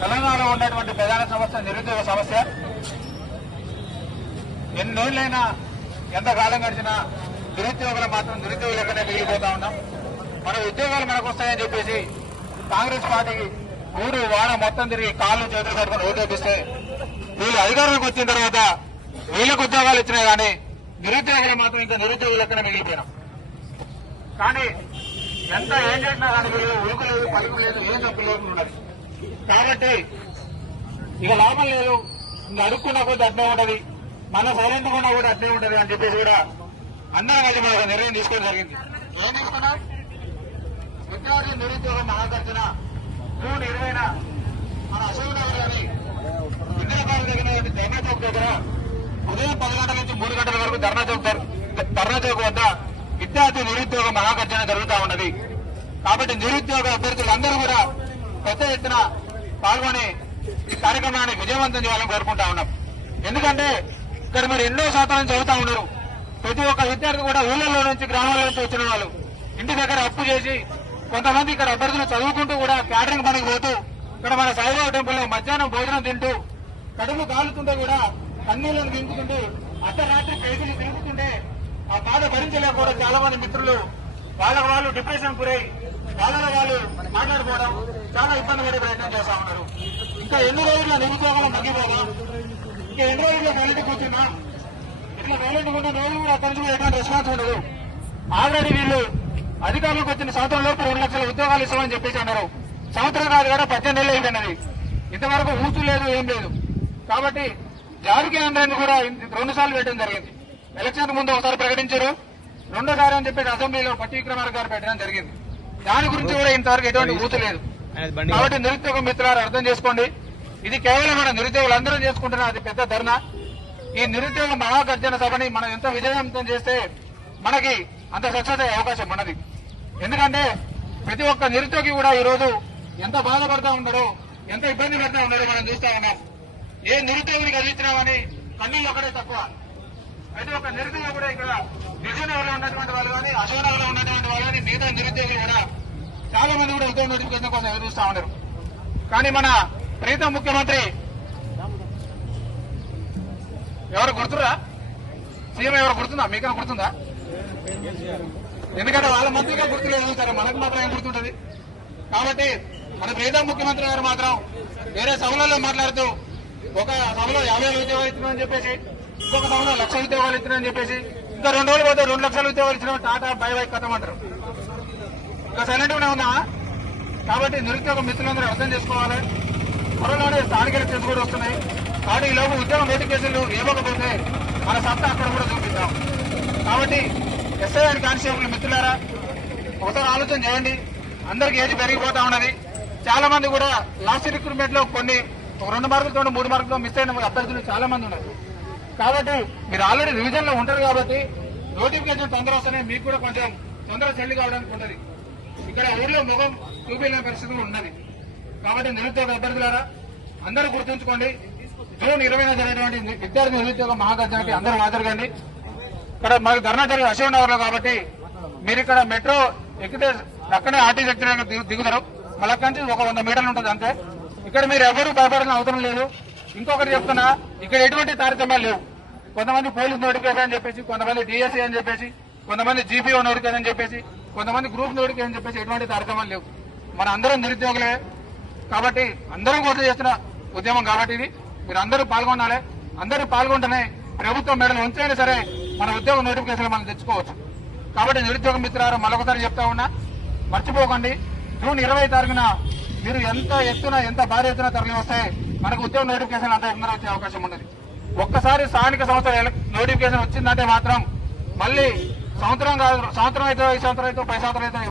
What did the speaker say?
తెలంగాణలో ఉన్నటువంటి ప్రధాన సమస్య నిరుద్యోగ సమస్య. ఎన్నేళ్లైనా ఎంతకాలం గడిచినా నిరుద్యోగులు మాత్రం నిరుద్యోగులు లెక్కనే మిగిలిపోతా ఉన్నాం. మన ఉద్యోగాలు మనకు వస్తాయని చెప్పేసి కాంగ్రెస్ పార్టీకి ఊరు వాడ మొత్తం తిరిగి కాళ్ళు చేతులు కట్టుకుని ఓటేపిస్తే వీళ్ళు అధికారంలోకి వచ్చిన తర్వాత వీళ్ళకు ఉద్యోగాలు ఇచ్చినాయి కానీ నిరుద్యోగులు మాత్రం ఇంకా నిరుద్యోగులు లెక్కనే మిగిలిపోయినాం. కానీ ఎంత ఏం చేసినా కానీ వీళ్ళు ఉరుకు లేదు, పలుకు లేదు, ఏం తప్పు లేకుండా ఉన్నది. కాబట్టి ఇక లాభం లేదు, ఇంకా అడుక్కున్నా కొద్ది అట్నే ఉంటది, మన సైలెంట్ కూడా కూడా అట్నే ఉంటది అని చెప్పేసి కూడా అందరం కలిసి మనం ఒక నిర్ణయం తీసుకోవడం జరిగింది. ఏం తీసుకున్నాం? విద్యార్థి నిరుద్యోగ మహాగర్జన జూన్ 20న మన అశోక్ నగర్ గారి ఇందిరాబాద్ దగ్గర ధర్నా చౌక్ దగ్గర ఉదయం 10 గంటల నుంచి 3 గంటల వరకు ధర్నా చౌక్ వద్ద విద్యార్థి నిరుద్యోగ మహాగర్జన జరుగుతూ ఉన్నది. కాబట్టి నిరుద్యోగ అభ్యర్థులందరూ కూడా పెద్ద ఎత్తున పాల్గొని ఈ కార్యక్రమాన్ని విజయవంతం చేయాలని కోరుకుంటా ఉన్నాం. ఎందుకంటే ఇక్కడ మరి ఎన్నో శాతం చదువుతా ఉన్నారు. ప్రతి ఒక్క విద్యార్థి కూడా ఊళ్ళలో నుంచి గ్రామాల నుంచి వచ్చిన వాళ్ళు ఇంటి దగ్గర అప్పు చేసి కొంతమంది ఇక్కడ అభ్యర్థులు చదువుకుంటూ కూడా క్యాటరింగ్ పనికి పోతూ ఇక్కడ మన సాయిబాబా టెంపుల్లో మధ్యాహ్నం భోజనం తింటూ కడుపు కాలుతుంటే కూడా కన్నీళ్లను దింపుతుంటూ అర్ధరాత్రి కేసులు తిరుగుతుంటే ఆ బాధ భరించలేకపోవడం చాలా మంది మిత్రులు వాళ్ళకు వాళ్ళు డిప్రెషన్ గురై వాళ్ళలో వాళ్ళు మాట్లాడుకోవడం చాలా ఇబ్బంది పడే ప్రయత్నం చేస్తా ఉన్నారు. ఇంకా ఎన్ని రోజుల నిరుద్యోగంలో మగ్గిపోదా? ఇంకా ఎన్ని రోజుల్లో సైలెంట్ కూర్చున్నా? ఇట్లా సైలెంట్ ఉన్న రోజు కూడా అక్కడి నుంచి ఎటువంటి రెస్పాన్స్ ఉండదు. ఆల్రెడీ వీళ్ళు అధికారులకు వచ్చిన సంవత్సరం లోపు 2 లక్షల ఉద్యోగాలు ఇస్తామని చెప్పేసి అన్నారు. సంవత్సరం కాదు కదా 18 నెలలు అయిందన్నది. ఇంతవరకు ఊసు లేదు, ఏం లేదు. కాబట్టి జాబితా కేంద్రాన్ని కూడా 2 సార్లు పెట్టడం జరిగింది. ఎలక్షన్ ముందు ఒకసారి ప్రకటించారు, రెండోసారి అని చెప్పేసి అసెంబ్లీలో పట్టి విక్రమార్క గారు పెట్టడం జరిగింది. దాని గురించి కూడా ఇంతవరకు ఎటువంటి ఊసు లేదు. కాబట్టి నిరుద్యోగ మిత్రులారు అర్థం చేసుకోండి, ఇది కేవలం మన నిరుద్యోగులందరూ చేసుకుంటున్న అది పెద్ద ధర్నా. ఈ నిరుద్యోగ మహాగర్జన సభని మనం ఎంత విజయవంతం చేస్తే మనకి అంత సక్సెస్ అయ్యే అవకాశం ఉన్నది. ఎందుకంటే ప్రతి ఒక్క నిరుద్యోగి కూడా ఈ రోజు ఎంత బాధపడతా ఉన్నారో, ఎంత ఇబ్బంది పడతా ఉన్నారో మనం చూస్తా ఉన్నాం. ఏ నిరుద్యోగిని కలిగించినామని కన్నీళ్ళు ఒకటే తక్కువ. ప్రతి ఒక్క నిరుద్యోగి కూడా ఇక్కడ విజయనగరంలో ఉన్నటువంటి వాళ్ళు కానీ, అశోకనగర్లో ఉన్నటువంటి వాళ్ళు కానీ, మిగతా నిరుద్యోగులు కూడా చాలా మంది కూడా ఉద్యోగ నోటిఫికేషన్ కోసం ఎదురు చూస్తా ఉన్నారు. కానీ మన ప్రీతం ముఖ్యమంత్రి ఎవరు గుర్తురా? సీఎం ఎవరు గుర్తుందా? మీకైనా గుర్తుందా? ఎందుకంటే వాళ్ళ మంత్రిగా గుర్తులేదు సరే, మనకు మాత్రం ఏం గుర్తుంటది? కాబట్టి మన ప్రీతం ముఖ్యమంత్రి గారు మాత్రం వేరే సభలలో మాట్లాడుతూ ఒక సభలో 50,000 ఉద్యోగాలు ఇచ్చినామని చెప్పేసి, ఇంకొక సభలో 1,00,000 ఉద్యోగాలు ఇచ్చినామని చెప్పేసి, ఇంకా 2 రోజులు పోతే 2 లక్షల ఉద్యోగాలు ఇచ్చినా టాటా బై బై కథం అంటారు. ఇంకా సైలెంట్ గానే ఉందా? కాబట్టి నిరుద్యోగ మిత్రులందరూ అర్థం చేసుకోవాలి. త్వరలోనే స్థానిక ఎలక్షన్స్ కూడా వస్తున్నాయి. కాబట్టి ఈలోపు ఉద్యోగ నోటిఫికేషన్లు ఇవ్వకపోతే మన సత్తా అక్కడ కూడా చూపిద్దాం. కాబట్టి ఎస్ఐ అండ్ కానిస్టేబుల్ మిత్రులారా ఒకసారి ఆలోచన చేయండి. అందరికీ ఏది పెరిగిపోతా ఉన్నది. చాలా మంది కూడా లాస్ట్ రిక్రూట్మెంట్ లో కొన్ని 2 మార్కులతో 3 మార్కులతో మిస్ అయిన అభ్యర్థులు చాలా మంది ఉన్నారు. కాబట్టి మీరు ఆల్రెడీ రివిజన్ లో ఉంటారు కాబట్టి నోటిఫికేషన్ తొందర వస్తేనే మీకు కూడా కొంచెం తొందర చెల్లి కావడానికి ఉంటుంది. ఇక్కడ ఊర్లో ముఖం చూపించే పరిస్థితి ఉన్నది. కాబట్టి నిరుద్యోగ అభ్యర్థులారా అందరూ గుర్తుంచుకోండి, జూన్ 20న జరిగినటువంటి విద్యార్థి నిరుద్యోగ మహాగర్జనకి అందరూ హాజరుగాండి. ఇక్కడ మాకు ధర్నా జరిగే అశోక్ నగర్ లో కాబట్టి మీరు ఇక్కడ మెట్రో ఎక్కితే అక్కడే ఆర్టీ సెక్టర్ దిగుతారు. మళ్ళీ అక్కడి నుంచి ఒక 100 మీటర్లు ఉంటుంది అంతే. ఇక్కడ మీరు ఎవరు భయపడాల్సిన అవసరం లేదు. ఇంకొకటి చెప్తున్నా, ఇక్కడ ఎటువంటి తారతమ్యాలు లేవు. కొంతమంది పోలీస్ నోటిఫికేషన్ అని చెప్పేసి, కొంతమంది డిఎస్సీ అని చెప్పేసి, కొంతమంది జీపీఓ నోటిఫికేషన్ అని చెప్పేసి, కొంతమంది గ్రూప్ నోటిఫికేషన్ అని చెప్పేసి ఎటువంటి తారతమ్యాలు లేవు. మన అందరం నిరుద్యోగులే కాబట్టి అందరం కోసం చేస్తున్న ఉద్యమం కాబట్టి ఇది మీరు అందరూ పాల్గొనాలి. అందరూ పాల్గొంటేనే ప్రభుత్వం మేడలు ఉంచైనా సరే మన ఉద్యోగ నోటిఫికేషన్ మనం తెచ్చుకోవచ్చు. కాబట్టి నిరుద్యోగ మిత్రులారా మరొకసారి చెప్తా ఉన్నా, మర్చిపోకండి, జూన్ 20 తారీఖున మీరు ఎంత ఎత్తున ఎంత భారీ ఎత్తున తరలి వస్తే మనకు ఉద్యోగ నోటిఫికేషన్ అంతా తొందరగా వచ్చే అవకాశం ఉన్నది. ఒక్కసారి స్థానిక సంస్థ నోటిఫికేషన్ వచ్చిందంటే మాత్రం మళ్ళీ సంవత్సరం కాదు, సంవత్సరం అయితే 5 సంవత్సరం అయితే 10 సంవత్సరం అయితే